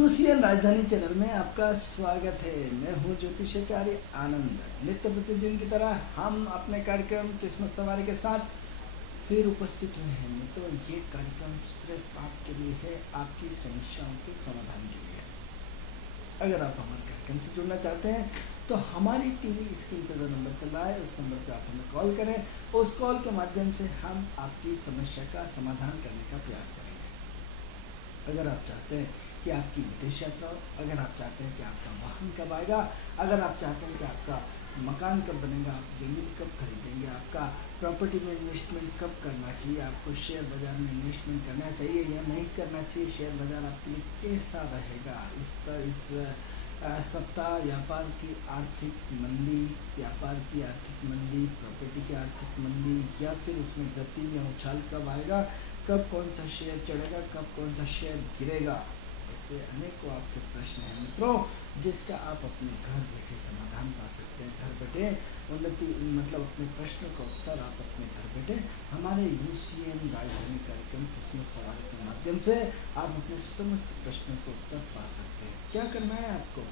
UCN राजधानी channel में आपका स्वागत है। मैं हूं ज्योतिषाचार्य आनंद। नित्य प्रतिदिन की तरह हम अपने कार्यक्रम किस्मत सवारी के साथ फिर उपस्थित हुए हैं। मित्रों, ये कार्यक्रम सिर्फ आपके लिए है, आपकी समस्याओं के समाधान के लिए। अगर आप हमारे कार्यक्रम से जुड़ना चाहते हैं तो हमारी टीवी स्क्रीन पर जो नंबर चल रहा है उस नंबर पर आप हमें कॉल करें। उस कॉल के माध्यम से हम आपकी समस्या का समाधान करने का प्रयास करेंगे। अगर आप चाहते हैं कि आपकी विदेश यात्रा हो, अगर आप चाहते हैं कि आपका वाहन कब आएगा, अगर आप चाहते हैं कि आपका मकान कब बनेगा, आप ज़मीन कब खरीदेंगे, आपका प्रॉपर्टी में इन्वेस्टमेंट कब करना चाहिए, आपको शेयर बाज़ार में इन्वेस्टमेंट करना चाहिए या नहीं करना चाहिए, शेयर बाज़ार आपके लिए कैसा रहेगा, इस सप्ताह व्यापार की आर्थिक मंदी, प्रॉपर्टी की आर्थिक मंदी या फिर उसमें गति में उछाल कब आएगा, कब कौन सा शेयर चढ़ेगा, कब कौन सा शेयर गिरेगा, ऐसे अनेकों आपके प्रश्न हैं मित्रों, जिसका आप अपने घर बैठे समाधान पा सकते हैं। घर बैठे उन्नति मतलब अपने प्रश्न का उत्तर आप अपने घर बैठे हमारे यूसीएन राजधानी कार्यक्रम किस्मत सवारी के माध्यम से आप अपने समस्त प्रश्नों का उत्तर पा सकते हैं। क्या करना है आपको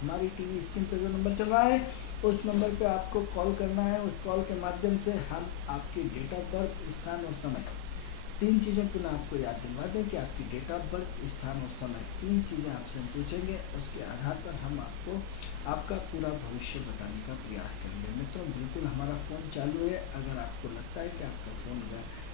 हमारी टीवी स्क्रीन पर जो नंबर चल रहा है उस नंबर पे आपको कॉल करना है। उस कॉल के माध्यम से हम आपकी डेट ऑफ बर्थ, स्थान और समय, तीन चीज़ें पुनः आपको याद दिलवा दें कि आपकी डेट ऑफ बर्थ, स्थान और समय, तीन चीज़ें आपसे हम पूछेंगे। उसके आधार पर हम आपको आपका पूरा भविष्य बताने का प्रयास करेंगे। मित्रों, बिल्कुल हमारा फ़ोन चालू है। अगर आपको लगता है कि आपका फ़ोन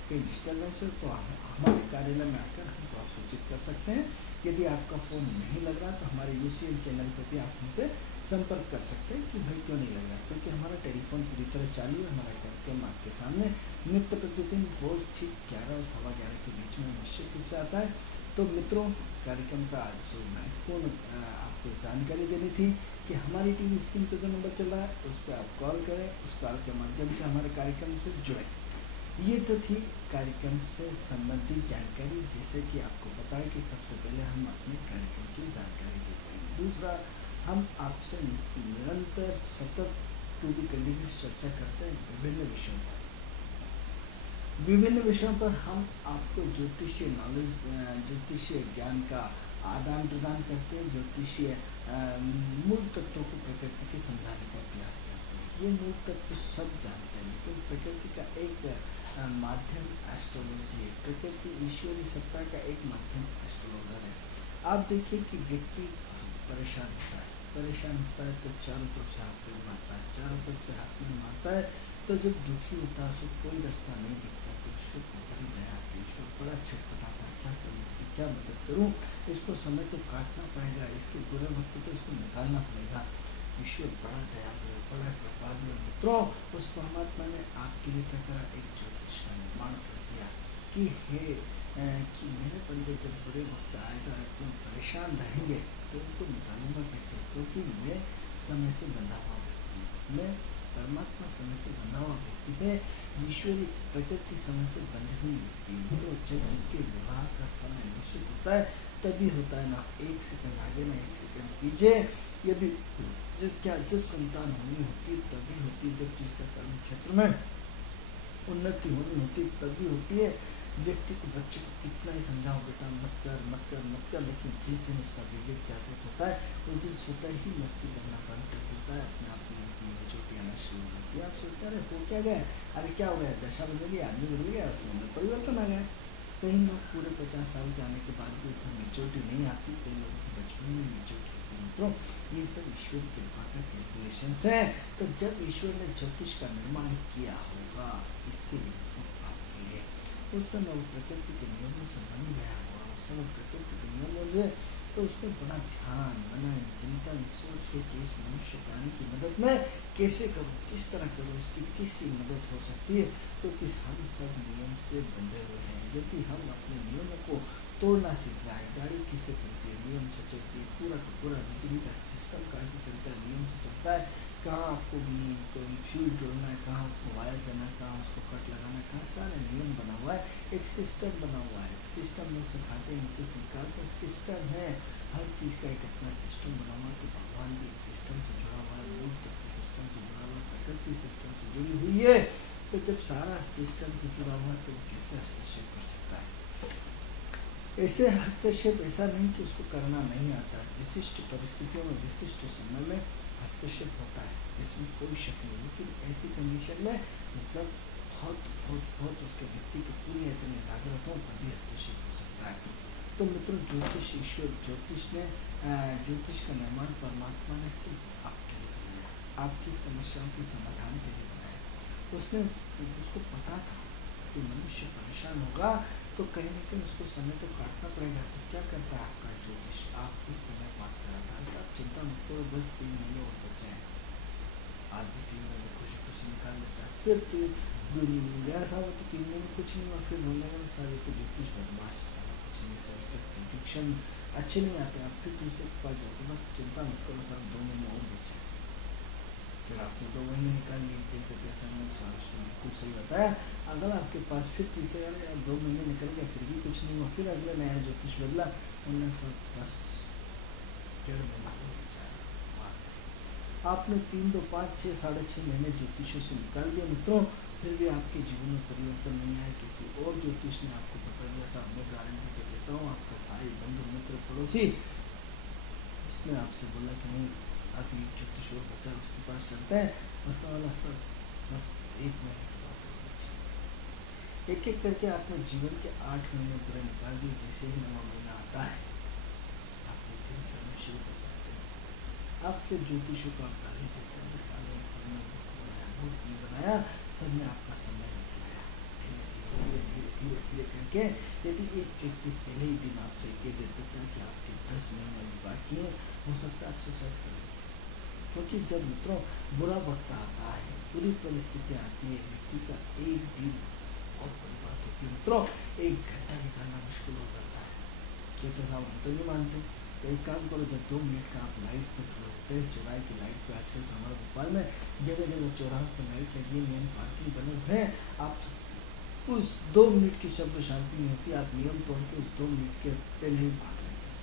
कहीं डिस्टर्बेंस है तो हमारे कार्यालय में आकर हमको आप सूचित कर सकते हैं। यदि आपका फ़ोन नहीं लग रहा तो हमारे यूसीएन चैनल पर भी आप हमसे संपर्क कर सकते हैं कि भाई क्यों नहीं लग रहा, क्योंकि हमारा टेलीफोन पूरी तरह चालू है। हमारा कार्यक्रम आपके सामने नित्य प्रतिदिन रोज ठीक 11 और 11:15 के बीच में निश्चित रूप से आता है। तो मित्रों, कार्यक्रम का जो महत्वपूर्ण आपको जानकारी देनी थी कि हमारी टीवी स्क्रीन पर जो नंबर चल रहा है उस पर आप कॉल करें, उस कॉल के माध्यम से हमारे कार्यक्रम से जुड़ें। ये तो थी कार्यक्रम से संबंधित जानकारी, जैसे कि आपको पता है कि सबसे पहले हम अपने कार्यक्रम की जानकारी देते हैं। दूसरा, हम आपसे निरंतर सतत टू बी कंटिन्यूस चर्चा करते हैं विभिन्न विषयों पर हम आपको ज्योतिषीय नॉलेज, ज्योतिषीय ज्ञान का आदान प्रदान करते हैं। ज्योतिषीय मूल तत्वों को प्रकृति के समझाने का प्रयास करते हैं। ये मूल तत्व सब जानते हैं, लेकिन प्रकृति का एक माध्यम एस्ट्रोलॉजी है। प्रकृति ईश्वरीय सत्ता का एक माध्यम एस्ट्रोलॉजर है। आप देखिए कि व्यक्ति परेशान होता है तो चारों तरफ से हाथ में मारता है, चारों तरफ से हाथ में मारता है। तो जब दुखी होता है, उसको कोई रास्ता नहीं दिखता, तो ईश्वर को बड़ी दया आती है। ईश्वर बड़ा छटपटाता है, क्या करूँ, इसकी क्या मदद करूँ, इसको समय तो काटना पड़ेगा, इसके बुरे वक्त तो इसको निकालना पड़ेगा। ईश्वर बड़ा दयालु है, बड़ा कृपालु है। मित्रों, उस परमात्मा ने आपके लिए क्या करा, एक ज्योतिष का निर्माण कर दिया कि मेरे बंदे जब बुरे वक्त आएगा, इतना परेशान रहेंगे तो उनको निकालूंगा कैसे, क्योंकि मैं समय से बंधा हुआ व्यक्ति हूँ। मैं परमात्मा समय से बंधा हुआ व्यक्ति है, ईश्वरी प्रकृति समय से बंधी हुई व्यक्ति है। तो जब जिसके विवाह का समय निश्चित होता है तभी होता है, ना 1 सेकंड आगे ना 1 सेकंड पीछे। यदि जब संतान होनी होती तभी होती, जब जिसका कर्म क्षेत्र में उन्नति होनी होती तभी होती है। व्यक्ति को, बच्चे को कितना ही समझाओ, बेटा मत कर, लेकिन जिस दिन उसका विवेक जागृत होता है उस दिन स्वतः ही मस्ती करना बंद कर देता है, अपने आप में इसमें चोटी आना शुरू हो जाती है। आप सोचते हैं हो क्या गया, अरे क्या हो गया, दशा बदल गई, आदमी बदल गया, उसके अंदर परिवर्तन आ गया। कई लोग पूरे 50 साल के आने के बाद भी उतना मेच्योरिटी नहीं आती, कई लोगों की बचपन में मेच्योरिटी होती है। मित्रों, ये सब ईश्वर की कृपा का कैलकुलेशंस है। तो जब ईश्वर ने ज्योतिष का निर्माण किया होगा, इसके लिए आपके लिए उस समय वो प्रकृति के नियमों से बन गया हुआ, उस समय प्रकृति के नियमों से, तो उसमें बड़ा ध्यान, मनन, चिंतन, सोच है कि इस मनुष्य प्राणी की मदद में कैसे करूँ, किस तरह करूँ, इसकी किसकी मदद हो सकती है, क्योंकि हम सब नियम से बंधे हुए हैं। यदि हम अपने नियमों को तोड़ना सीख जाए, गाड़ी किससे चलती है, नियम से चलती है, पूरा का पूरा बिजली का सिस्टम कैसे चलता है, नियम से चलता है। कहाँ आपको फ्यूज जोड़ना है, कहाँ उसको वायर करना है, कहाँ उसको कट लगाना है, कहाँ सारा नियम बना हुआ है, एक सिस्टम बना हुआ है। सिस्टम में सिखाते हैं, नीचे सिखाते हैं, सिस्टम है, हर चीज़ का एक अपना सिस्टम बना हुआ है। तो भगवान भी एक सिस्टम से जुड़ा हुआ है, मूल तत्व सिस्टम से जुड़ा हुआ है, प्रकृति सिस्टम से जुड़ी हुई है। तो जब सारा सिस्टम से जुड़ा हुआ है तो कैसे हस्तक्षेप कर सकता है। ऐसे हस्तक्षेप ऐसा नहीं कि उसको करना नहीं आता, विशिष्ट परिस्थितियों में विशिष्ट समय में हस्तक्षेप होता है, इसमें कोई शक नहीं। लेकिन ऐसी कंडीशन में जब बहुत बहुत बहुत उसके व्यक्ति की पूरी इतनी जागृत हो तभी हस्तक्षेप हो सकता है। तो मित्रों, ज्योतिष ईश्वर ज्योतिष ने ज्योतिष का निर्माण परमात्मा ने सिर्फ आपके लिए बनाया, आपकी समस्याओं के समाधान के लिए बनाया। उसने उसको पता था कि मनुष्य परेशान होगा तो कहीं ना कहीं उसको समय तो काटना पड़ेगा। तो क्या करता है आपका ज्योतिष, आपसे समय पास कराता है। सब चिंता मत करो, बस 3 महीने और बचे हैं, आज भी 3 महीने खुशी खुशी निकाल लेता है। फिर तो गैर साहब तो 3 महीने कुछ नहीं हुआ, फिर बोलने वाले सारे तो ज्योतिष बदमाश है, सारा कुछ नहीं सर, उसके प्रिडिक्शन अच्छे नहीं आते। आप फिर दूसरे के पास जाते, बस चिंता मत करो सर, 2 महीने और बचे हैं। फिर आपने 2 महीने निकाल लिए, जैसे तैसे बिल्कुल सही बताया। अगर आपके पास फिर तीसरे 2 महीने निकल गए फिर भी कुछ नहीं हुआ, फिर अगले नया ज्योतिष बदला, उन्होंने सब बस 1.5 महीना और बचा है। आपने 3, 2, 5, 6, 6.5 महीने ज्योतिषों से निकाल दिया मित्रों, फिर भी आपके जीवन में परिवर्तन नहीं आया। किसी और ज्योतिष ने आपको बता दिया, साहब मैं गारंटी से कहता हूँ, आपका भाई, बंधु, मित्र, पड़ोसी इसने आपसे बोला कि नहीं अभी ज्योतिष और बचा, उसके पास चलते हैं, उसका वाला सब बस 1 महीने की बात हो गई। एक एक करके आपने जीवन के 8 महीने पूरे निकाल दिए। जैसे ही 9वां महीना आता है आपके दिन चलने शुरू हो जाते हैं। आप फिर ज्योतिषों को आप गाली देते हैं, साले सबने बहुत नहीं बनाया, सबने आपका समय निकलाया। धीरे धीरे धीरे धीरे धीरे करके यदि एक व्यक्ति पहले ही दिन आपसे कह देते थे कि आपके 10 महीने अभी बाकी है, हो सकता है आप सुसाइड कर लेते। क्योंकि जब मित्रों बुरा वक्त आता है, बुरी परिस्थिति आती है, व्यक्ति का एक दिन बहुत बड़ी बात होती है मित्रों, 1 घंटा निकालना मुश्किल हो जाता है। ये तो साहब हम तो नहीं मानते। तो एक काम करो, जब 2 मिनट का आप लाइट पे खड़े होते हैं, चौराहे की लाइट पे, आजकल तो हमारे भोपाल में जगह जगह चौराहों पर लाइट लगी है, पार्किंग बने हुए हैं, आप उस 2 मिनट की शब्द शांति नहीं होती, आप नियम तोड़ के उस 2 मिनट के पहले ही भाग लेते हैं।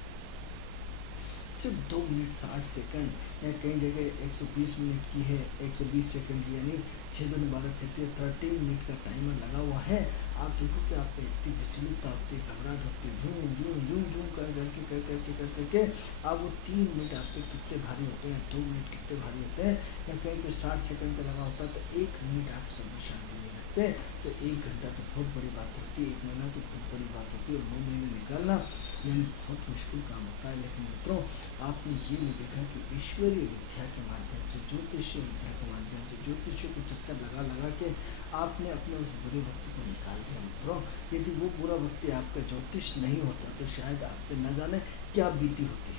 सिर्फ 2 मिनट 60 सेकंड, या कई जगह 120 मिनट की है, 120 सेकंड की, यानी 6 दूनी 12 से 13 मिनट का टाइमर लगा हुआ है। आप देखो कि आप पे इतनी विचलितता होती, घबराहट होती, झूम झूम झूम झूम कर करके आप वो 3 मिनट आप पे कितने भारी होते हैं, 2 मिनट कितने भारी होते हैं। या कहीं पे 60 सेकंड का लगा होता है तो 1 मिनट आप सब शांति नहीं रखते, तो 1 घंटा तो बहुत बड़ी बात होती है, 1 महीना तो बहुत बड़ी बात होती है, और 9 महीने निकालना यानी बहुत मुश्किल काम होता है। लेकिन मित्रों, आपने ये नहीं देखा कि ईश्वरीय विद्या के माध्यम से, ज्योतिषीय विद्या के माध्यम से, ज्योतिषियों को चक्कर लगा लगा के आपने अपने उस बुरे वक्त को निकाल दिया। मित्रों, यदि वो बुरा वक्त आपका ज्योतिष नहीं होता तो शायद आप पे न जाने क्या बीती होती।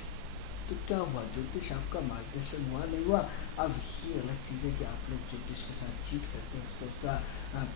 तो क्या हुआ, ज्योतिष आपका मार्गदर्शन हुआ नहीं हुआ। अब ये अलग चीज़ है कि आप लोग ज्योतिष के साथ चीट करते हैं, उसको उसका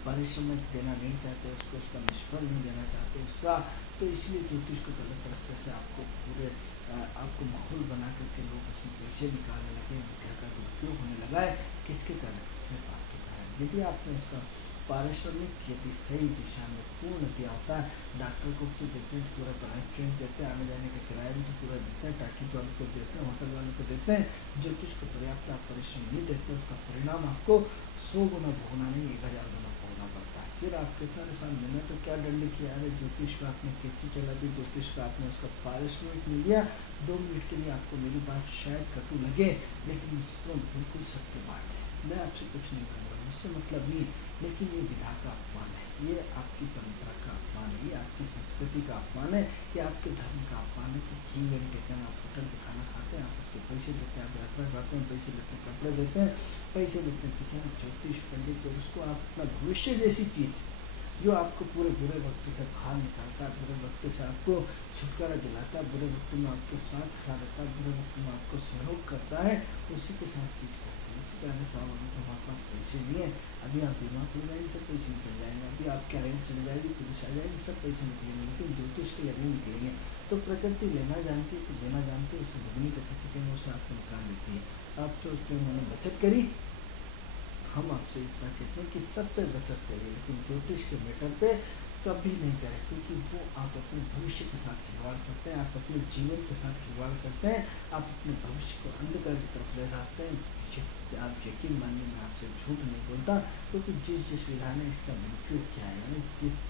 पारिश्रमिक देना नहीं चाहते, उसको उसका निष्फल नहीं देना चाहते उसका, तो इसलिए ज्योतिष को गलत रास्ते से आपको पूरे आपको माहौल बना करके लोग उसमें पैसे निकालने लगे, विद्या का दुरुपयोग होने लगा है। किसके कारण? सिर्फ आपके कारण। यदि आपने उसका पारिश्रमिक यदि सही दिशा में पूर्ण दिया होता है, डॉक्टर को तो देते हैं, पूरा ट्रेन देते हैं, आने जाने का किराया भी तो पूरा देते हैं, टैक्सी वाले को देते हैं, होटल वाले को देते हैं, ज्योतिष को पर्याप्त आप परिश्रम नहीं देते, उसका परिणाम आपको 100 गुना भोगना नहीं, 1000 गुना भोगना पड़ता है। फिर आप कितना इंसान, मैंने तो क्या दंड किया है, ज्योतिष का आपने कैची चला दी, ज्योतिष का आपने उसका पारिश्रमिक मिल लिया 2 मिनट के लिए। आपको मेरी बात शायद कटु लगे, लेकिन उसको बिल्कुल सत्य बात है। मैं आपसे कुछ नहीं कहूँगा, मुझसे मतलब नहीं, लेकिन ये विधा का अपमान है, ये आपकी परंपरा का अपमान है, ये आपकी संस्कृति का अपमान है, ये आपके धर्म का अपमान है कि जीवन टेकन आप होटल पे खाना खाते हैं, आप उसके पैसे देते हैं, आप यात्रा करते हैं, पैसे लेते हैं, कपड़े देते हैं, पैसे लेते हैं, पीछे ज्योतिष पंडित, तो उसको आप अपना भविष्य जैसी चीज़ जो आपको पूरे बुरे वक्त से बाहर निकालता है, बुरे वक्त से आपको छुटकारा दिलाता है, बुरे वक्त में आपके साथ खड़ा रहता है, बुरे वक्त में आपको सहयोग करता है, उसी के साथ चीट करते हैं। उसी कहने साहब अभी तो हमारे पास पैसे नहीं है, अभी आप बीमा खुल जाएंगे, सब पैसे निकल जाएंगे, अभी आपके रेंट चल जाएगी, पुलिस आ जाएगी, सब पैसे निकलेंगे, लेकिन ज्योतिष के नहीं निकलेंगे। तो प्रकृति लेना जानती है तो देना जानती है, उसे दुगनी कर सकेंगे, उसे आपको निकाल देती है। आप तो उसमें उन्होंने बचत करी, हम आपसे इतना कहते हैं कि सब पे बचत करिए, लेकिन ज्योतिष के मैटर पे कभी नहीं करें, क्योंकि वो आप अपने भविष्य के साथ खिलवाड़ करते हैं, आप अपने जीवन के साथ खिलवाड़ करते हैं, आप अपने भविष्य को अंधकार की तरफ ले जाते हैं। आप यकीन मानिए, मैं आपसे झूठ नहीं बोलता, क्योंकि जिस विधा ने इसका दुरुपयोग किया है, यानी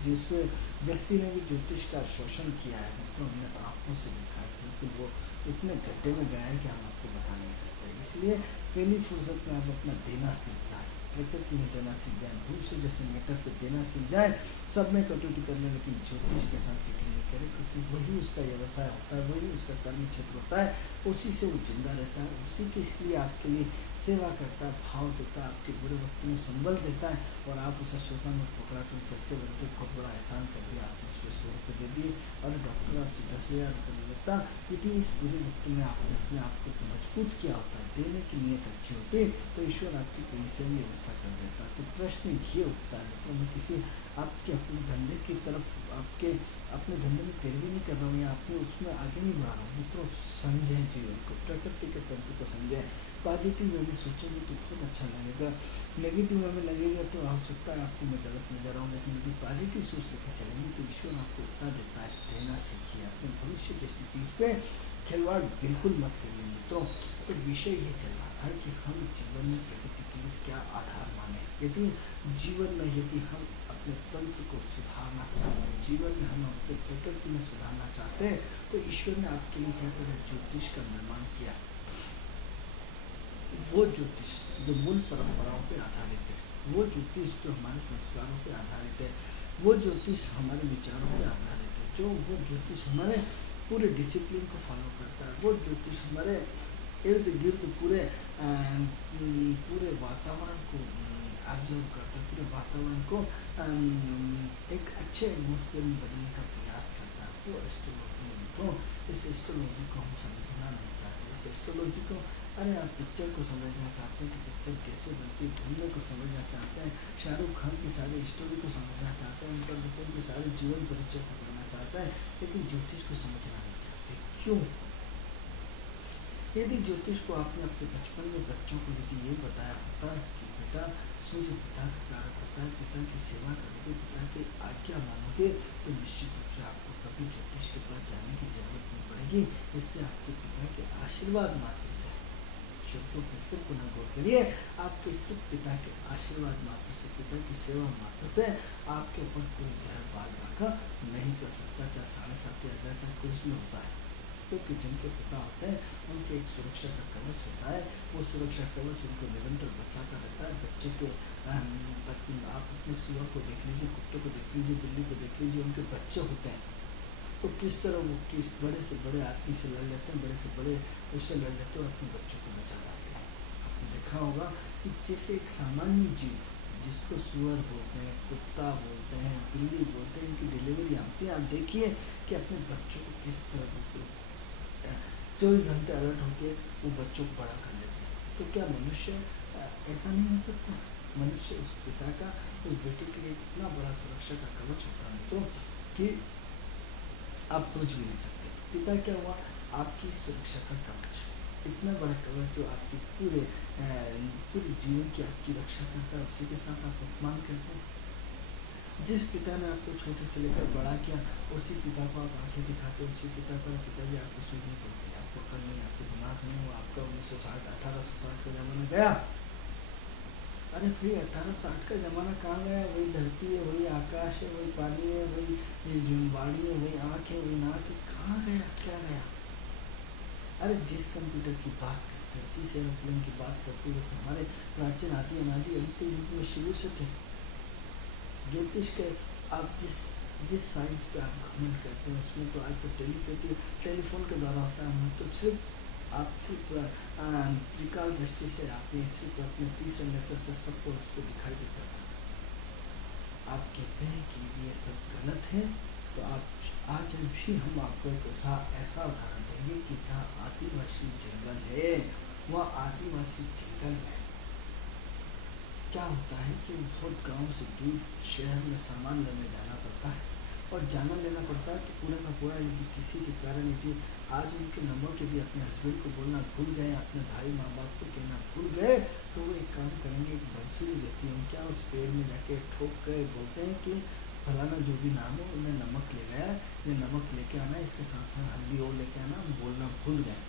जिस व्यक्ति ने भी ज्योतिष का शोषण किया है, मतलब हमने तो आंखों से देखा है, क्योंकि वो इतने गड्ढे में गया है कि हम आपको बता नहीं सकते। इसलिए पहली फुर्सत में आप अपना देना सीख जाए, प्रकृति में देना सीख जाए, भूल से जैसे मीटर पे देना सीख जाए। सब में कटौती करने, लेकिन ज्योतिष के साथ चिट्ठी नहीं करे, क्योंकि वही उसका व्यवसाय होता है, वही उसका कर्म क्षेत्र होता है, उसी से वो जिंदा रहता है, उसी के इसलिए आपके लिए सेवा करता है, भाव देता है, आपके बुरे वक्त में संबल देता है, और आप उसे सोफा में पकड़ा कर चलते बनते बहुत बड़ा एहसान कर दिया, आपने उसको 100 रुपये दे दिए, और डॉक्टर आपसे 10,000 रुपये ले लेता, यदि इस बुरे वक्त में आपने अपने आप को मजबूत किया होता है, देने की नीयत अच्छी होती, तो ईश्वर आपकी कहीं से भी व्यवस्था कर देता। तो प्रश्न ये उठता है, तो मैं किसी आपके अपने धंधे की तरफ, आपके अपने धंधे में पैरवी नहीं कर रहा हूँ, या आपने उसमें आगे नहीं बढ़ा रहा हूँ, मित्रों समझें जीवन को, प्रकृति के तंत्र को समझें। पॉजिटिव वे में सोचेंगे तो बहुत अच्छा लगेगा, नेगेटिव वे में लगेगा तो हो सकता है आपको मैं गलत नजर आऊँ, लेकिन यदि पॉजिटिव सोच लेकर चलेंगे तो ईश्वर आपको इतना देता है, देना सीखिए, अपने भविष्य जैसी चीज़ पे खिलवाड़ बिल्कुल मत करिए मित्रों। तो विषय ये चल रहा था कि हम जीवन में प्रगति के लिए क्या आधार माने। यदि जीवन में यदि हम अपने तंत्र को सुधारना चाहते हैं, जीवन में हम अपने प्रकृति में सुधारना चाहते हैं, तो ईश्वर ने आपके लिए क्या करा, ज्योतिष का निर्माण किया। वो ज्योतिष जो मूल परंपराओं पे आधारित है, वो ज्योतिष जो हमारे संस्कारों पे आधारित है, वो ज्योतिष हमारे विचारों पे आधारित है, जो वो ज्योतिष हमारे पूरे डिसिप्लिन को फॉलो करता है, वो ज्योतिष हमारे इर्द गिर्द पूरे वातावरण को ऑब्जर्व करता है, पूरे वातावरण को एक अच्छे एटमोसफियर में बदलने का प्रयास करता है। वो एस्ट्रोलॉजी है। तो इस एस्ट्रोलॉजी को हम समझना नहीं चाहते। इस एस्ट्रोलॉजी को, अरे आप पिक्चर को समझना चाहते हैं कि पिक्चर कैसे बनती है, फिल्मों को समझना चाहते हैं, शाहरुख खान की सारी स्टोरी को समझना चाहते हैं, अमिताभ बच्चन के सारे जीवन परिचय को करना चाहते हैं, लेकिन ज्योतिष को समझना नहीं चाहते। क्यों? यदि ज्योतिष को आपने अपने बचपन में बच्चों को यदि ये बताया होता कि बेटा सूर्य पिता का कारक होता है, पिता की सेवा करोगे, पिता की आज्ञा मानोगे, तो निश्चित रूप से आपको कभी ज्योतिष के पास जाने की जरूरत नहीं पड़ेगी। इससे आपके पिता के आशीर्वाद मात्र से, शब्दों को फिर पुनः गौर करिए, आपके सिर्फ पिता के आशीर्वाद मात्र से, पिता की सेवा मात्र से आपके ऊपर कोई ग्रह बाल बाका नहीं कर सकता, चाहे 7,500 या चाहे कुछ भी होता है। क्योंकि जिनके पिता होते हैं उनके एक सुरक्षा का कवच होता है, वो सुरक्षा कवच उनको निरंतर बचाता रहता है। बच्चे के आप अपने सुअर को देख लीजिए, कुत्ते को देख लीजिए, बिल्ली को देख लीजिए, उनके बच्चे होते हैं तो किस तरह वो किस बड़े से बड़े आदमी से लड़ लेते हैं, बड़े से बड़े उससे लड़ लेते हैं और अपने बच्चों को बचा लाते हैं। आपने देखा होगा कि जैसे एक सामान्य जीव जिसको सुअर बोलते हैं, कुत्ता बोलते हैं, बिल्ली बोलते हैं, इनकी डिलीवरी आती है, आप देखिए कि अपने बच्चों को किस तरह 24 घंटे अलर्ट होकर वो बच्चों को बड़ा कर लेते हैं। तो क्या मनुष्य ऐसा नहीं हो सकता? मनुष्य उस पिता का, उस बेटे के लिए इतना बड़ा सुरक्षा का कवच होता है तो कि आप सोच भी नहीं सकते। पिता क्या हुआ? आपकी सुरक्षा का कवच, इतना बड़ा कवच जो आपकी पूरे जीवन की आपकी रक्षा करता है, उसी के साथ आप अपमान करते हैं। जिस पिता ने आपको छोटे से लेकर बड़ा किया, उसी पिता को आप आंखें दिखाते, उसी पिता पर पिताजी आपको सुन नहीं पड़ती, आपको अकल नहीं, आपके दिमाग नहीं, वो आपका 1860 का जमाना गया। अरे भाई 1860 का जमाना कहाँ गया? वही धरती है, वही आकाश है, वही पानी है, वही वाणी है, वही आँख है, वही नाक है, कहाँ गया? क्या गया? अरे जिस कंप्यूटर की बात करते हो, जिस एरोप्लेन की बात करते हो, हमारे प्राचीन आदि अनादि अंतिम युग में शुरू से थे। ज्योतिष के आप जिस साइंस पे आप घमंड करते हैं, उसमें तो आज तो टेलीपैथी टेलीफोन के द्वारा होता है। तो सिर्फ आप त्रिकाल दृष्टि से आपने सिर्फ अपने तीसरे नेत्र से सबको उसको दिखाई देता था। आप कहते हैं कि ये सब गलत है, तो आप आज भी हम आपको एक ऐसा उदाहरण देंगे कि जहाँ आदिवासी जंगल है, वह आदिवासी जंगल में क्या होता है कि बहुत गांव से दूर शहर में सामान लेने जाना पड़ता है, और जाना लेना पड़ता है तो पूरा का पूरा यदि किसी के कारण यदि आज उनके नंबर यदि अपने हस्बैंड को बोलना भूल गए, अपने भाई माँ बाप को कहना भूल गए, तो वो एक काम करेंगे, एक बंसुरी देती है क्या उस पेड़ में जाके ठोक कर बोलते हैं कि फलाना जो भी नाम हो, उन्हें नमक ले गया, ये नमक लेके आना, इसके साथ साथ हल्दी और लेके आना, हम बोलना भूल गए।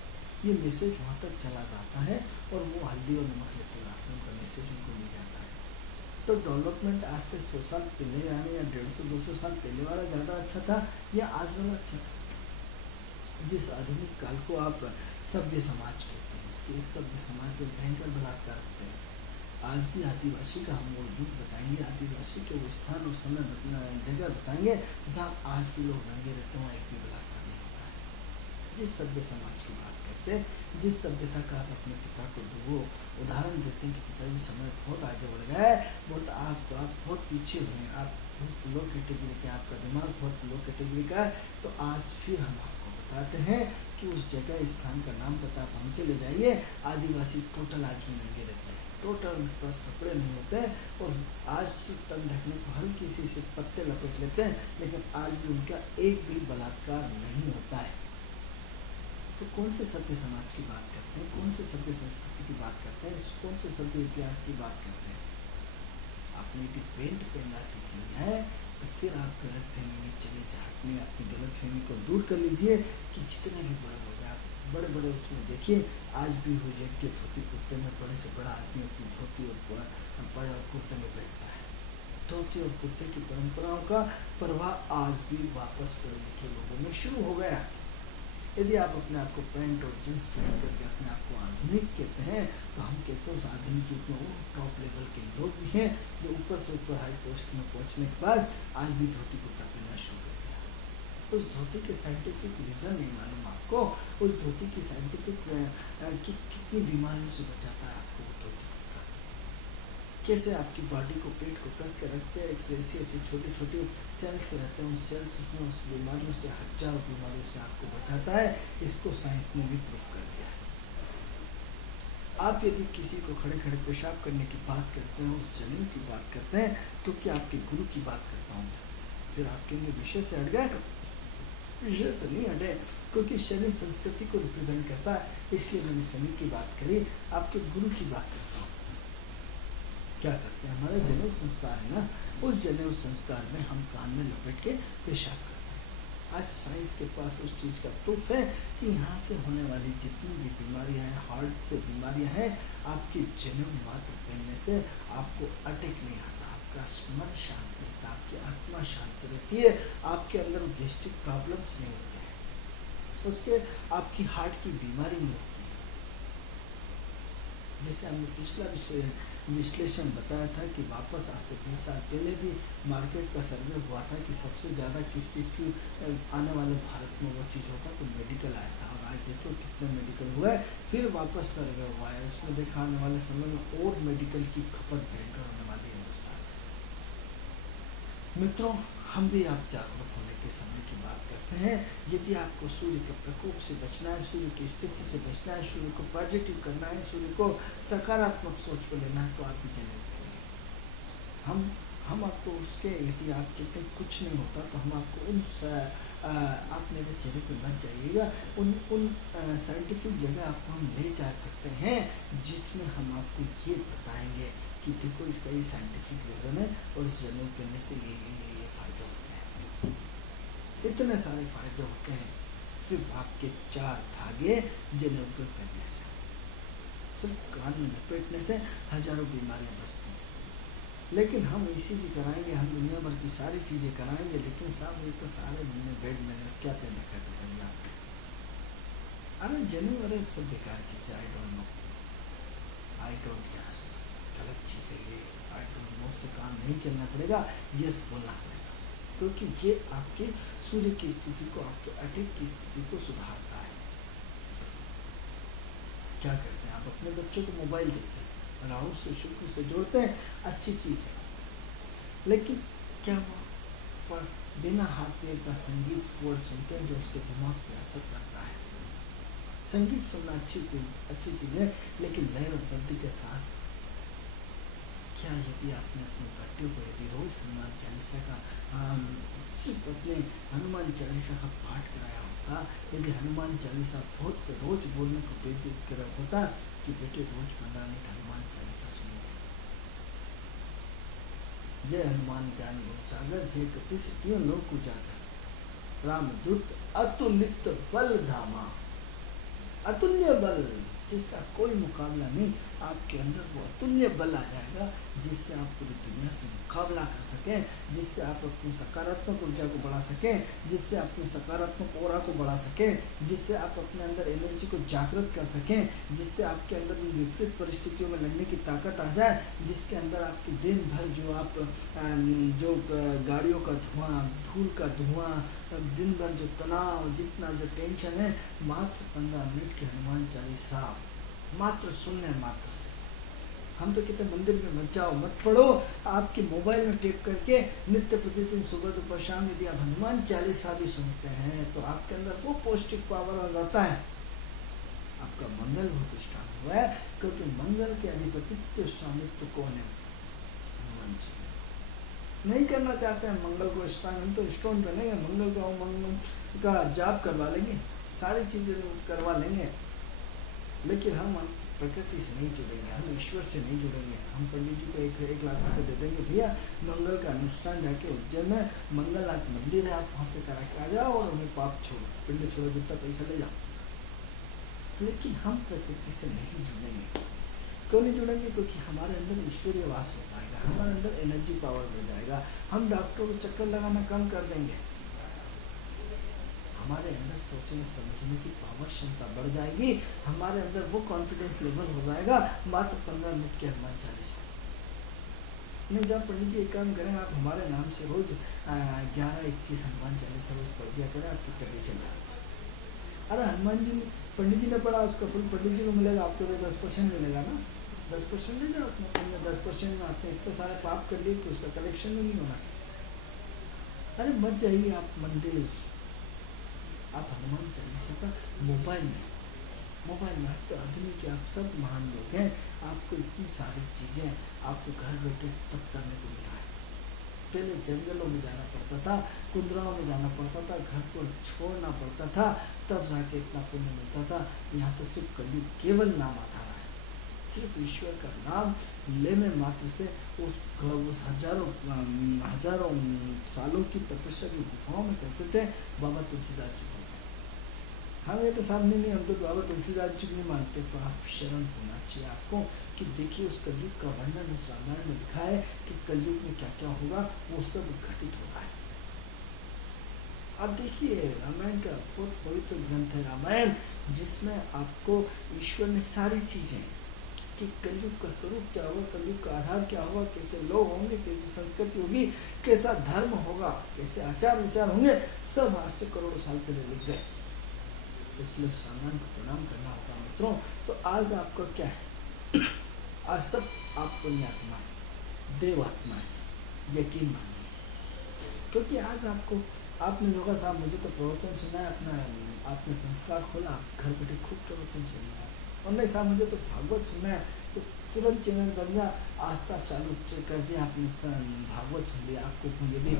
ये मैसेज वहाँ तक चला जाता है और वो हल्दी और नमक लेते हुए आते हैं, उनका मैसेज उनको मिल जाता है। तो डेवलपमेंट आज से 100 साल पहले यानी या 150-200 साल पहले वाला ज़्यादा अच्छा था या आज वाला अच्छा था? जिस आधुनिक काल को आप सभ्य समाज कहते हैं, इसके इस सभ्य समाज में भयंकर बलात्कार होते हैं। आज भी आदिवासी का हम वो युग बताएंगे, आदिवासी के वो स्थान और समय जगह बताएंगे जहाँ आज भी लोग नंगे रहते हैं, एक भी बलात्कार नहीं होता है। जिस सभ्य समाज की बात करते हैं, जिस सभ्यता का आप अपने पिता को दो उदाहरण देते हैं कि पिताजी समय बहुत आगे बढ़ गया है, आप बहुत पीछे हुए, आप बहुत लो कैटेगरी के, आपका दिमाग बहुत लो कैटेगरी का है, तो आज फिर हम आपको बताते हैं कि उस जगह स्थान का नाम पता आप हमसे ले जाइए। आदिवासी टोटल आज भी नंगे रहते हैं, टोटल उनके पास कपड़े नहीं होते हैं और आज तन ढकने को हल्की सी से पत्ते लपेट लेते हैं, लेकिन आज भी उनका एक भी बलात्कार नहीं होता है। तो कौन से सभ्य समाज की बात करते हैं, कौन से सभ्य संस्कृति की बात करते हैं, कौन से सभ्य इतिहास की बात करते हैं? आपने यदि पेंट पहनना सीख लिया है तो फिर आप गलत फहमी में चले जाए, अपनी गलत फहमी को दूर कर लीजिए कि जितने भी बड़े हो गए, आप बड़े बड़े उसमें देखिए, आज भी हो जाए कि धोती कुर्ते में बड़े से बड़ा आदमी अपनी धोती और कुर्ते में बैठता है। धोती और कुर्ते की परंपराओं का प्रवाह आज भी वापस पढ़े लिखे लोगों में शुरू हो गया। यदि आप अपने आप को पैंट और जींस पहन करके अपने आप को आधुनिक कहते हैं, तो हम कहते हैं उस आधुनिक युग में वो टॉप लेवल के लोग भी हैं जो ऊपर से ऊपर हाई पोस्ट में पहुंचने के बाद आज भी धोती कुर्ता पहनना शुरू कर दिया। उस धोती के साइंटिफिक रीज़न नहीं मालूम आपको, उस धोती की साइंटिफिक कितनी बीमारियों से बचाता है आपको वो धोती कुर्ता, कैसे आपकी बॉडी को, पेट को कस के रखते हैं, ऐसी छोटे छोटे सेल्स रहते हैं, उन सेल्स में उस बीमारियों से, हजारों बीमारियों से आपको बचाता है। इसको साइंस ने भी प्रूव कर दिया है। आप यदि किसी को खड़े खड़े पेशाब करने की बात करते हैं, उस जनेऊ की बात करते हैं, तो क्या आपके गुरु की बात करता हूँ, फिर आप कहेंगे विषय से हट गए। विषय से नहीं हटे, क्योंकि शरीर संस्कृति को रिप्रेजेंट करता है, इसलिए मैंने शरीर की बात करी। आपके गुरु की बात करता हूँ, क्या करते हैं, हमारा जनेऊ संस्कार है ना, उस जनेऊ संस्कार में हम कान में लपेट के पेशाब करते हैं। आज साइंस के पास उस चीज़ का प्रूफ है कि यहाँ से होने वाली जितनी भी बीमारियाँ हैं, हार्ट से बीमारियाँ हैं, आपके जनेऊ मात्र पहनने से आपको अटैक नहीं आता, आपका मन शांत रहता है, आपकी आत्मा शांत रहती है, आपके अंदर गैस्ट्रिक प्रॉब्लम्स नहीं होते हैं, उसके आपकी हार्ट की बीमारी नहीं होती है। जैसे हमने पिछला विश्लेषण बताया था कि वापस आज से 20 साल पहले भी मार्केट का सर्वे हुआ था कि सबसे ज़्यादा किस चीज़ की आने वाले भारत में वो चीज़ होगा, तो मेडिकल आया था, और आज देखो कितने मेडिकल हुआ है, फिर वापस सर्वे हुआ है, इसमें देखा आने वाले समय में और मेडिकल की खपत भयंकर होने वाली है हिंदुस्तान में। मित्रों, हम भी आप जागरूक होने के समय की बात करते हैं। यदि आपको सूर्य के प्रकोप से बचना है, सूर्य की स्थिति से बचना है, सूर्य को पॉजिटिव करना है, सूर्य को सकारात्मक सोच पर लेना है, तो आप भी जनेऊ पहनिए। हम आपको उसके, यदि आप कहते कुछ नहीं होता, तो हम आपको उन आप मेरे चेहरे पर मत जाइएगा, उन साइंटिफिक जगह आपको हम ले जा सकते हैं जिसमें हम आपको ये बताएंगे कि देखो इसका ये साइंटिफिक रीज़न है और इस जनेऊ पहनने से ये फ़ायदे होते हैं, इतने सारे फ़ायदे होते हैं सिर्फ आपके 4 धागे जनेऊ पे पहनने से, सिर्फ कान में लपेटने से हजारों बीमारियां बचती हैं। लेकिन हम ECG कराएंगे, हम दुनिया भर की सारी चीज़ें कराएंगे, लेकिन साहब ये तो सारे महीने बेड मैनर्स क्या पहन रखा है पंजाब में, अरे जनेऊ, अरे सब बेकार चीज़ें, आई डोंट नो, यस गलत चीज़ें, ये आई डोंट नो से काम नहीं चलना पड़ेगा, यस बोलना पड़ेगा, क्योंकि ये आपके सूर्य की स्थिति को, आपके अटैक की स्थिति को सुधारता है। क्या करते हैं, आप अपने बच्चों को मोबाइल देते हैं, राहु से शुक्र से जोड़ते हैं, अच्छी चीज़ है, लेकिन क्या हुआ, बिना हाथ पैर का संगीत फोड़ सुनते हैं जो उसके दिमाग पर असर करता है। संगीत सुनना अच्छी चीज़ है, लेकिन लय और बद्दी के साथ। क्या यदि आपने अपने बच्चों को यदि रोज हनुमान चालीसा का सिर्फ अपने हनुमान चालीसा का पाठ कराया होता, यदि हनुमान चालीसा बहुत रोज बोलने को प्रेरित करा होता कि बेटे रोज 15 मिनट हनुमान चालीसा सुनो, जय हनुमान ज्ञान गुण सागर, जय कपीस तियों लोक उजागर। रामदूत अतुलित बल धामा, अतुल्य बल जिसका कोई मुकाबला नहीं, आपके अंदर वो अतुल्य बल आ जाएगा जिससे आप पूरी दुनिया से मुकाबला कर सकें, जिससे आप अपनी सकारात्मक ऊर्जा को बढ़ा सकें, जिससे अपनी सकारात्मक ओरा को बढ़ा सकें, जिससे आप अपने अंदर एनर्जी को जागृत कर सकें, जिससे आपके अंदर विपरीत परिस्थितियों में लड़ने की ताकत आ जाए, जिसके अंदर आपकी दिन भर जो गाड़ियों का धुआं, धूल का धुआं, दिन भर जो तनाव, जितना जो टेंशन है, मात्र 15 मिनट की हनुमान चालीसा मात्र सुनने मात्र से। हम तो कहते मंदिर में मत जाओ, मत पढ़ो, आपके मोबाइल में टेप करके नित्य प्रतिदिन सुबह दोपहर शाम यदि आप हनुमान चालीसा भी सुनते हैं तो आपके अंदर वो पौष्टिक पावर आ जाता है, आपका मंगल बहुत स्ट्रांग हुआ है, क्योंकि मंगल के अधिपतित्व स्वामित्व कौन है? हनुमान जी। नहीं करना चाहते हैं मंगल को स्ट्रांग, हम तो स्टोन बनेंगे, मंगल का मंगल का जाप करवा लेंगे, सारी चीजें करवा लेंगे, लेकिन हम प्रकृति से नहीं जुड़ेंगे, हम ईश्वर से नहीं जुड़ेंगे। हम पंडित जी को 1 लाख रुपये दे देंगे, भैया मंगल का अनुष्ठान जाके उज्जैन में मंगलनाथ मंदिर है, आप वहाँ पे करा के आ जाओ और हमें पाप छोड़ो, पिंड छोड़ो, जितना पैसा ले जाओ। लेकिन हम प्रकृति से नहीं जुड़ेंगे। क्यों नहीं जुड़ेंगे? क्योंकि हमारे अंदर ईश्वरीय वास हो जाएगा, हमारे अंदर एनर्जी पावर बढ़ जाएगा, हम डॉक्टरों को चक्कर लगाना कम कर देंगे, हमारे अंदर सोचने समझने की पावर क्षमता बढ़ जाएगी, हमारे अंदर वो कॉन्फिडेंस लेवल हो जाएगा। मात्र 15 मिनट के हनुमान चालीसा नहीं, जब पंडित जी एक काम करें, आप हमारे नाम से रोज 11-21 हनुमान चालीसा रोज पढ़ दिया करें, आपकी तबीयत चल जाएगी। अरे हनुमान जी पंडित जी ने पढ़ा, उसका फल पंडित जी को मिलेगा, आपको तो 10% मिलेगा ना, 10% ले जाओ अपने 10% में आते हैं, इतने सारे पाप कर लिए तो उसका कलेक्शन नहीं होना। अरे मत जाइए आप मंदिर, आप हनुमान चालीसा का मोबाइल में तो आधुनिक के आप सब महान लोग हैं, आपको इतनी सारी चीज़ें आपको घर बैठे तब करने को मिला है। पहले जंगलों में जाना पड़ता था, कुंदराओं में जाना पड़ता था, घर को छोड़ना पड़ता था, तब जाके इतना पुण्य मिलता था। यहाँ तो सिर्फ कभी केवल नाम आता है, सिर्फ ईश्वर का नाम लेने मात्र से उस हजारों सालों की तपस्या की गुफाओं में करते थे बाबा तुलसीदास जी। हम ये तो सामने नहीं, हम तो बाबा तुलसीदास जी नहीं मानते, तो आप शरण होना चाहिए आपको कि देखिए उस कलयुग का वर्णन उस रामायण में लिखा है कि कलयुग में क्या क्या होगा, वो सब घटित हो रहा है। आप देखिए रामायण का बहुत पवित्र ग्रंथ है रामायण, जिसमें आपको ईश्वर ने सारी चीजें कि कलयुग का स्वरूप क्या होगा, कलयुग का आधार क्या होगा, कैसे लोग होंगे, कैसी संस्कृति होगी, कैसा धर्म होगा, कैसे आचार विचार होंगे, सब आज से करोड़ों साल पहले लिख गए। इसलिए सामान को प्रणाम करना होगा मित्रों। तो आज आपका क्या है? आज सब आपको आत्मा है, देव आत्मा है, यकीन मानिए। क्योंकि आज आपको आपने योगा साहब मुझे तो प्रवचन सुना है, अपना आपने संस्कार खोला, घर बैठे खूब प्रवचन सुना है, और नहीं साहब मुझे तो भागवत सुनना है, तो तुरंत चैनल बन गया, आस्था चालू कर दिया, आपने भागवत सुन लिया। आपको यदि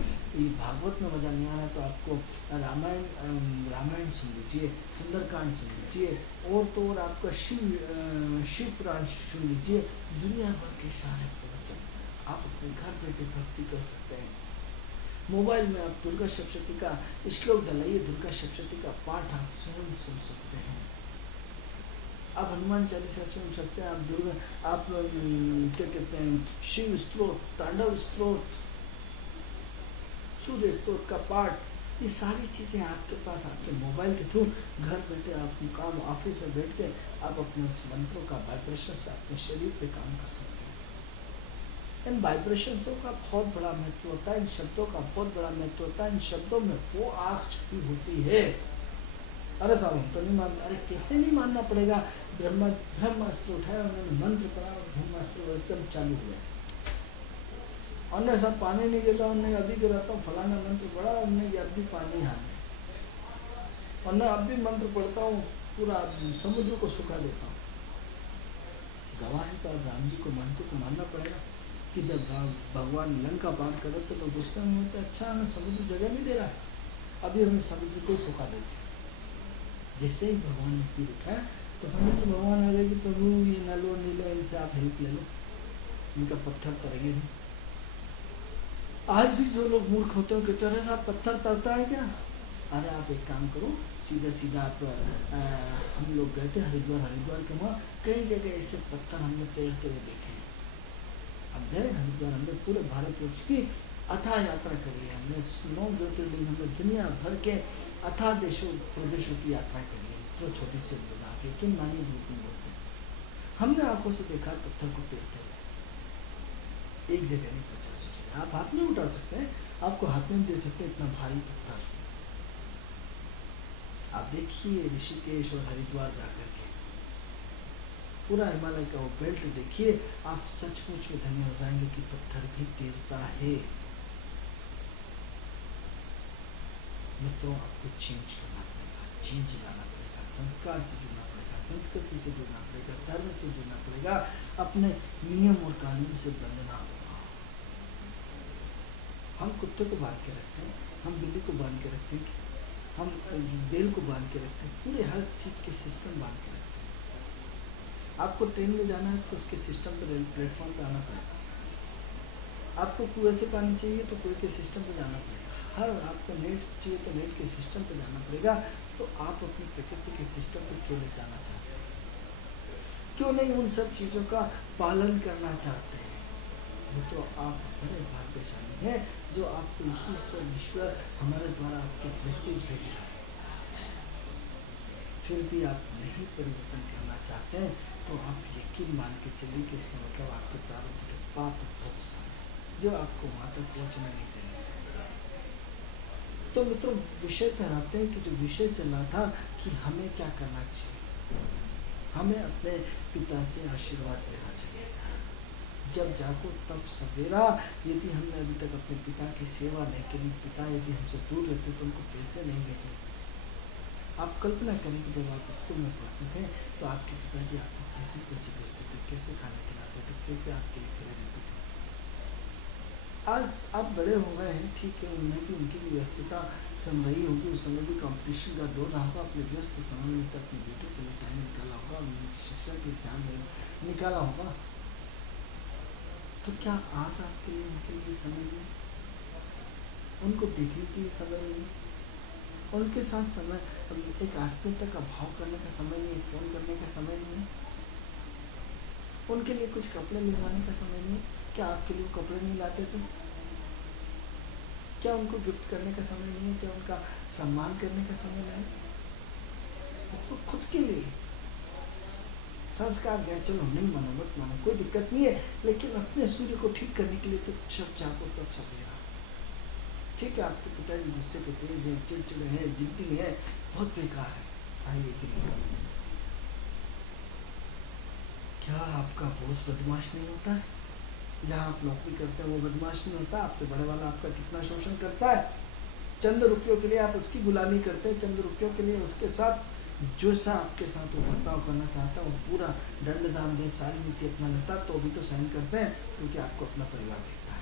भागवत में मजा नहीं आ रहा तो आपको रामायण सुन लीजिए, सुंदरकांड सुन लीजिए, और तो और आपका शिव पुराण सुन लीजिए, दुनिया भर के सारे प्रवचन आप अपने घर बैठे भक्ति कर सकते हैं। मोबाइल में आप दुर्गा सप्तशती का श्लोक डलाइए, दुर्गा सप्तशती का पाठ आप स्वयं सुन सकते हैं, आप हनुमान चालीसा सुन सकते हैं, आप क्या कहते हैं, शिव स्त्रोत, तांडव स्त्रोत, सूर्य स्त्रोत का पाठ, ये सारी चीज़ें आपके पास आपके मोबाइल के थ्रू घर बैठे आप काम ऑफिस में बैठ के आप अपने उस मंत्रों का वाइब्रेशन से अपने शरीर पे काम कर सकते हैं। इन वाइब्रेशंसों का बहुत बड़ा महत्व होता है, इन शब्दों का बहुत बड़ा महत्व होता है, इन शब्दों में वो आँख छुपी होती है। अरे साहब हम तो नहीं मान, अरे कैसे नहीं मानना पड़ेगा? ब्रह्मास्त्र उठाया, उन्होंने मंत्र पढ़ा और ब्रह्मास्त्र एकदम चालू हुआ। उन्होंने सब पानी नहीं गिरता, उन्होंने अभी गिराता हूँ, फलाना मंत्र पढ़ा, उन्होंने अब भी पानी हाथ, और मैं अब भी मंत्र पढ़ता हूँ, पूरा समुद्र को सुखा देता हूँ। गवाह है तो राम जी को मानते तो मानना पड़ेगा कि जब भगवान लंका पार कर रहे थे तो गुस्सा में होता है, अच्छा हमें समुद्र जगह नहीं दे रहा है, अभी हमें समुद्र को सुखा देते। जैसे ही भगवान ने तीर उठाया तो समुद्र भगवान आ गए कि प्रभु ये नलो नीलो, इनसे आप हेल्प ले लो, इनका पत्थर तरेंगे नहीं। आज भी जो लोग मूर्ख होते हैं कहते हैं साहब पत्थर तलता है क्या? अरे आप एक काम करो, सीधा सीधा आप हम लोग गए थे हरिद्वार के वहाँ कई जगह ऐसे पत्थर हमने तैरते हुए देखे हैं। अब गए हरिद्वार, हमने पूरे भारतवर्ष की अथाह यात्रा करी है, हमने 9 ज्योतिर्लिंग, हमने दुनिया भर के अथाह देशों प्रदेशों की यात्रा करी है। तो छोटी सी बना के कि मानी रूप में बोलते हैं, हमने आंखों से देखा पत्थर को तैरते हुए। एक जगह नहीं 50 जगह। आप हाथ में उठा सकते हैं, आपको हाथ में दे सकते हैं इतना भारी पत्थर। आप देखिए ऋषिकेश और हरिद्वार जाकर के पूरा हिमालय का वो बेल्ट देखिए, आप सचमुच में धन्य हो जाएंगे कि पत्थर भी तैरता है। मित्रों, आपको चेंज करना पड़ेगा, चेंज लाना पड़ेगा, संस्कार से जुड़ना पड़ेगा, संस्कृति से जुड़ना पड़ेगा, धर्म से जुड़ना पड़ेगा, अपने नियम और कानून से बंधना होगा। हम कुत्ते को बांध के रखते हैं, हम बिल्ली को बांध के रखते हैं, हम बैल को बांध के रखते हैं, पूरे हर चीज के सिस्टम बांध के रखते हैं। आपको ट्रेन में जाना है तो उसके सिस्टम पर प्लेटफॉर्म पे आना पड़ेगा। आपको कुएं से पानी चाहिए तो कुएं के सिस्टम पे जाना पड़ेगा। हर आपको नेट चाहिए तो नेट के सिस्टम पे जाना पड़ेगा। तो आप अपनी प्रकृति के सिस्टम पे क्यों ले जाना चाहते हैं? क्यों नहीं उन सब चीज़ों का पालन करना चाहते हैं? तो आप बड़े भाग्यशाली हैं जो आपको यही सब ईश्वर हमारे द्वारा आपको मैसेज भेज रहा है। फिर भी आप नहीं परिवर्तन करना चाहते हैं तो आप यकीन मान के चलिए कि इसका मतलब आपके प्रारब्ध के पाप बहुत सारे जो आपको वहाँ तक पहुँचना नहीं देंगे। तो मित्रों, विषय पर आते हैं कि जो विषय चल रहा था कि हमें क्या करना चाहिए, हमें अपने पिता से आशीर्वाद लेना चाहिए। जब जागो तब सवेरा। यदि हमने अभी तक अपने पिता की सेवा नहीं करी, पिता यदि हमसे दूर रहते तो उनको पैसे नहीं भेजे। आप कल्पना करें कि जब आप स्कूल में पढ़ते थे तो आपके पिताजी आपको कैसे पैसे भेजते थे, कैसे खाना खिलाते थे, कैसे आपके लिए खड़े रहते थे। आज आप बड़े हो गए हैं, ठीक है, उनमें भी उनकी भी व्यस्तता सम रही होगी। उस समय भी कंपटीशन का दौर रहा होगा। अपने व्यस्त समय में अपने बेटों के लिए टाइम निकाला होगा, उनकी शिक्षा के ध्यान निकाला होगा। तो क्या आज आपके लिए उनके लिए समय नहीं, उनको देखने के लिए समय नहीं, उनके साथ समय एक आत्मीयता का भाव करने का समय नहीं, फोन करने का समय नहीं, उनके लिए कुछ कपड़े ले जाने का समय नहीं? क्या आपके लिए कपड़े नहीं लाते थे? क्या उनको गिफ्ट करने का समय नहीं है? क्या उनका सम्मान करने का समय नहीं? तो खुद के लिए संस्कार गया, चलो नहीं मानो मत मानो, कोई दिक्कत नहीं है, लेकिन अपने सूर्य को ठीक करने के लिए तो जब जागो तब सवेरा। ठीक है, आपके पिताजी गुस्से के तेज हैं, चिड़चिड़े हैं, जिद्दी हैं, बहुत बेकार है, आइए कि नहीं। क्या आपका बॉस बदमाश नहीं होता है? जहाँ आप नौकरी करते हैं वो बदमाश नहीं होता? आपसे बड़े वाला आपका कितना शोषण करता है? चंद रुपयों के लिए आप उसकी गुलामी करते हैं, चंद रुपयों के लिए उसके साथ जो सा आपके साथ वो बर्ताव करना चाहता है वो पूरा दंड दाम दे सारी नीति अपना लेता, तो भी तो सहन करते हैं क्योंकि आपको अपना परिवार दिखता है।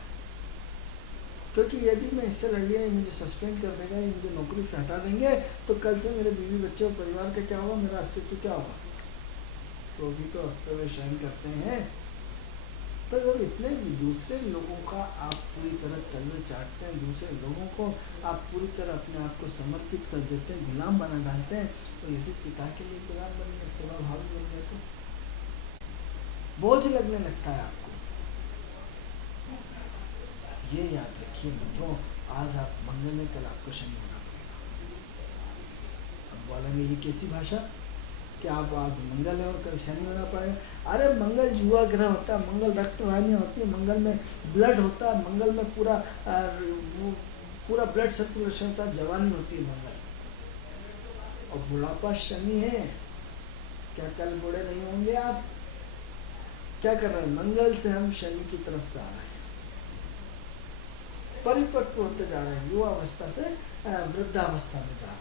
क्योंकि यदि मैं इससे लड़ लिया, मुझे सस्पेंड कर देगा, मुझे नौकरी से हटा देंगे, तो कल से मेरे बीवी बच्चे और परिवार का क्या होगा, मेरा अस्तित्व क्या होगा? तो भी तो अस्तित्व सहन करते हैं। तो जब इतने दूसरे लोगों का आप पूरी तरह तलवे चाटते हैं, दूसरे लोगों को आप पूरी तरह अपने आप को समर्पित कर देते हैं, गुलाम बना डालते हैं, तो यदि पिता के लिए गुलाम बन गए, सेवा भाव बन गए, तो बोझ लगने लगता है आपको। ये याद रखिए मित्रों, आज आप मंगल है, कल आपको शनि होना पड़ेगा। अब बोलेंगे ये कैसी भाषा कि आप आज मंगल है और कल शनि होना पड़ेगा? अरे मंगल युवा ग्रह होता है, मंगल रक्त वाहिनी होती है, मंगल में ब्लड होता है, मंगल में पूरा ब्लड सर्कुलेशन होता है, जवानी होती है मंगल। और बुढ़ापा शनि है। क्या कल बूढ़े नहीं होंगे आप? क्या कर रहे हैं? मंगल से हम शनि की तरफ जा रहे हैं, परिपक्व होते जा रहे हैं, युवावस्था से वृद्धावस्था में जा रहे हैं।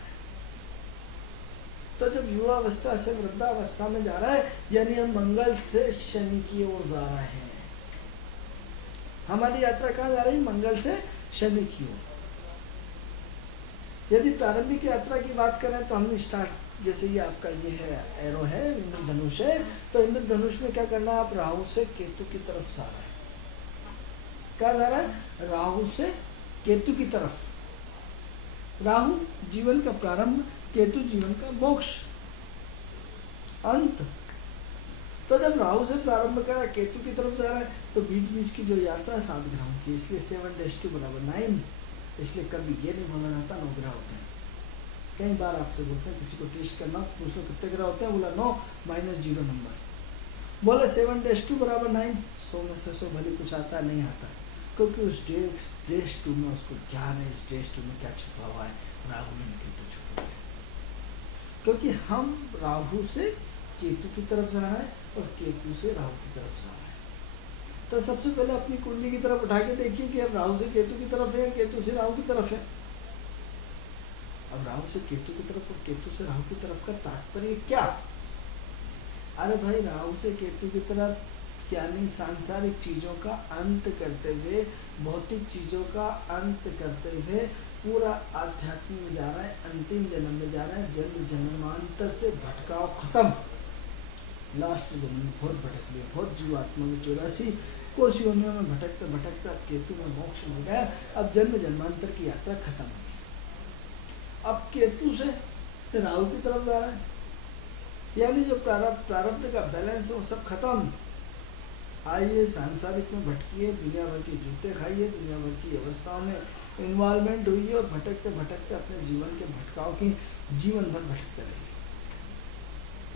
तो जब युवावस्था से वृद्धावस्था में जा रहा है, यानी हम मंगल से शनि की ओर जा रहे हैं। हमारी यात्रा कहाँ जा रही है? मंगल से शनि की ओर। यदि प्रारंभिक यात्रा की बात करें तो हम स्टार्ट, जैसे ये आपका ये है एरो है, इंद्रधनुष है, तो इंद्रधनुष में क्या करना है? आप राहु से केतु की तरफ जा रहे हैं। क्या जा रहा है? राहु से केतु की तरफ। राहु जीवन का प्रारंभ, केतु जीवन का मोक्ष, अंत। तो जब राहु से प्रारंभ कर रहा है, केतु की तरफ जा रहा है, तो बीच बीच की जो यात्रा है 7 ग्रहों की, इसलिए 7-2 = 9। इसलिए कभी ये नहीं बोला जाता 9 ग्रह होते हैं। कई बार आपसे बोलते हैं, किसी को टेस्ट करना तो पूछ लो कितने ग्रह होते हैं, बोला 9 - 0 नंबर, बोला 7-2 = 9। 100 में से 100 भले कुछ आता है, नहीं आता, क्योंकि उस डेश 2 में उसको ज्ञान है, इस डेश 2 में क्या छुपा हुआ है, राहु में केतु छुपा हुआ है। क्योंकि हम राहु से केतु की तरफ जा रहा है और केतु से राहु की तरफ जा रहा है। तो सबसे पहले अपनी कुंडली की तरफ उठा के देखिए कि अब राहु से केतु की तरफ है, केतु से राहु की तरफ है। अब राहु से केतु की तरफ और केतु से राहु की तरफ का तात्पर्य क्या? अरे भाई, राहु से केतु की तरफ यानी सांसारिक चीजों का अंत करते हुए, भौतिक चीजों का अंत करते हुए पूरा आध्यात्म में जा रहा है, अंतिम जन्म में जा रहा है। जन्म जन्मांतर से भटकाव खत्म। लास्ट जन्म में बहुत भटक लिया, बहुत जीवात्मा में 84 कोष योनियों में भटकता भटकता केतु में मोक्ष मिल गया। अब जन्म जन्मांतर की यात्रा खत्म हो गई। अब केतु से राहु की तरफ जा रहा है, यानी जो प्रारब्ध का बैलेंस है वो सब खत्म। आइए सांसारिक में भटकिए, दुनिया भर के जूते खाइए, दुनिया भर की अवस्थाओं में इन्वॉल्वमेंट हुई और भटकते भटकते अपने जीवन के भटकाव की जीवन भर भटकते रहिए।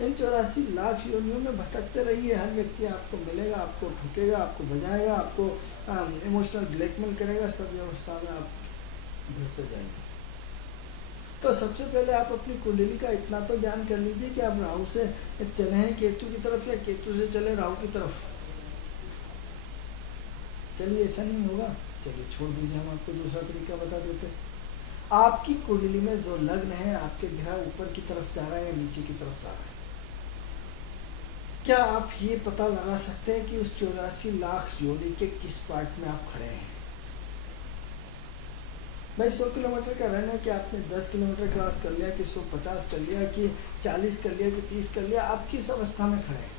इन 84 लाख योनियों में भटकते रहिए। हर व्यक्ति आपको मिलेगा, आपको ठुकेगा, आपको बजाएगा, आपको इमोशनल ब्लैकमेल करेगा, सब व्यवस्था में आप भटकते जाएंगे। तो सबसे पहले आप अपनी कुंडली का इतना तो ज्ञान कर लीजिए कि आप राहु से चले हैं केतु की तरफ या केतु से चले राहु की तरफ। चलिए, ऐसा नहीं होगा, चलिए छोड़ दीजिए, हम आपको दूसरा तरीका बता देते। आपकी कुंडली में जो लग्न है, आपके ग्रह ऊपर की तरफ जा रहा है या नीचे की तरफ जा रहा है? क्या आप ये पता लगा सकते हैं कि उस 84 लाख योनि के किस पार्ट में आप खड़े हैं? भाई 100 किलोमीटर का रन है कि आपने 10 किलोमीटर क्रॉस कर लिया, कि 150 कर लिया, कि 40 कर लिया, कि 30 कर लिया, आप किस अवस्था में खड़े हैं?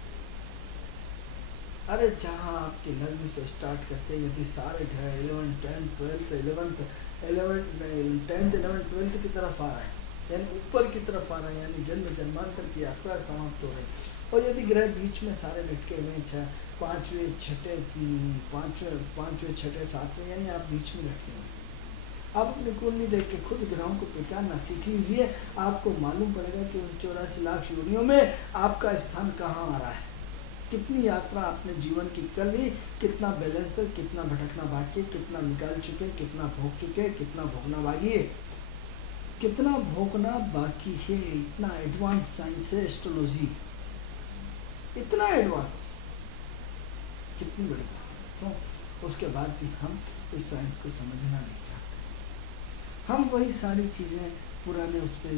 अरे जहाँ आपके लग्न से स्टार्ट करते हैं, यदि सारे ग्रह 11, 10, 12, 10th, 11th, 12th की तरफ आ रहा है, यानी ऊपर की तरफ आ रहा है, यानी जन्म जन्मांतर की यात्रा समाप्त हो रही है। और यदि ग्रह बीच में सारे लटके हुए हैं, 5वें, 6वें, 7वें, यानी आप बीच में लटके हुए। आप अपनी कुंडली देख के खुद ग्रहों को पहचानना सीख लीजिए। आपको मालूम पड़ेगा कि उन 84 लाख योनियों में आपका स्थान कहाँ आ रहा है, कितनी यात्रा आपने जीवन की कर ली, कितना बैलेंस है, कितना भटकना बाकी, कितना निकाल चुके, कितना भोग चुके, कितना भोगना बाकी है, कितना भोगना बाकी है। इतना एडवांस साइंस है एस्ट्रोलॉजी, इतना एडवांस, कितनी बड़ी बात। तो उसके बाद भी हम इस साइंस को समझना नहीं चाहते। हम वही सारी चीज़ें पुराने उस पर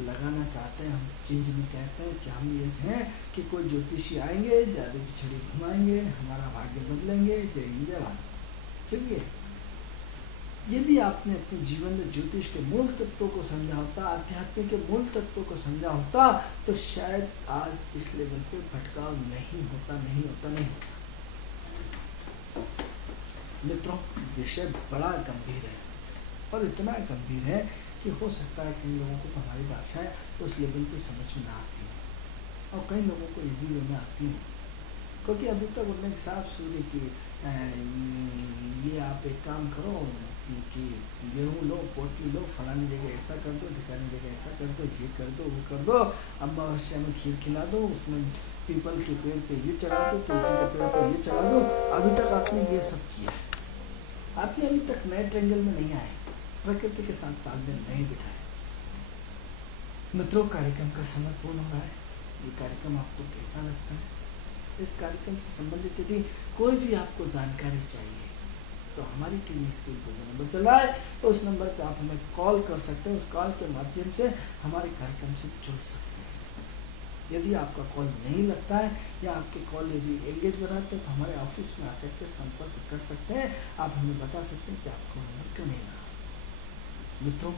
लगाना चाहते हैं। हम चेंज नहीं कहते हैं कि हम ये हैं कि कोई ज्योतिषी आएंगे, जादू की छड़ी घुमाएंगे, हमारा भाग्य बदलेंगे। जय हिंद, जय भारत। चलिए, यदि आपने अपने जीवन में ज्योतिष के मूल तत्वों को समझा होता, आध्यात्म के मूल तत्वों को समझा होता, तो शायद आज इस लेवल पे भटकाव नहीं होता। मित्रों, विषय बड़ा गंभीर है और इतना गंभीर है कि हो सकता है कई लोगों को तो हमारी भाषा उस लेवल पे समझ में ना आती है और कई लोगों को इजी वे में आती है, क्योंकि अभी तक उन्होंने साफ सूर्य की ये आप एक काम करो कि गेहूँ लो, पोटली लो, फलानी जगह ऐसा कर दो, ठिकानी जगह ऐसा कर दो, ये कर दो, वो कर दो, अमावस्या में खीर खिला दो, उसमें पीपल के पेड़ पे ये चढ़ा दो, तुलसी के पेड़ पे ये चढ़ा दो। अभी तक आपने ये सब किया, आपने अभी तक नए ट्रेंगल में नहीं आए, प्रकृति के साथ तालमेल नहीं बिठाए। मित्रों, कार्यक्रम का समय पूर्ण हो रहा है। ये कार्यक्रम आपको कैसा लगता है? इस कार्यक्रम से संबंधित यदि कोई भी आपको जानकारी चाहिए तो हमारी टीम स्क्रीन पर जो नंबर चल रहा है, तो उस नंबर पर आप हमें कॉल कर सकते हैं। उस कॉल के माध्यम से हमारे कार्यक्रम से जुड़ सकते हैं। यदि आपका कॉल नहीं लगता है या आपके कॉल यदि एंगेज बनाते हैं तो हमारे ऑफिस में आकर के संपर्क कर सकते हैं। आप हमें बता सकते हैं कि आपको नंबर क्यों नहीं लगा। मित्रों,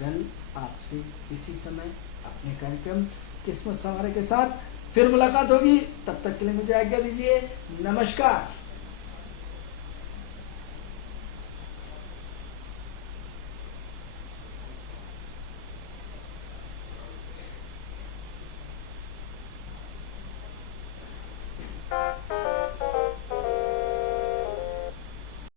कल आपसे इसी समय अपने कार्यक्रम किस्मत सवारे के साथ फिर मुलाकात होगी। तब तक के लिए मुझे आज्ञा दीजिए। नमस्कार।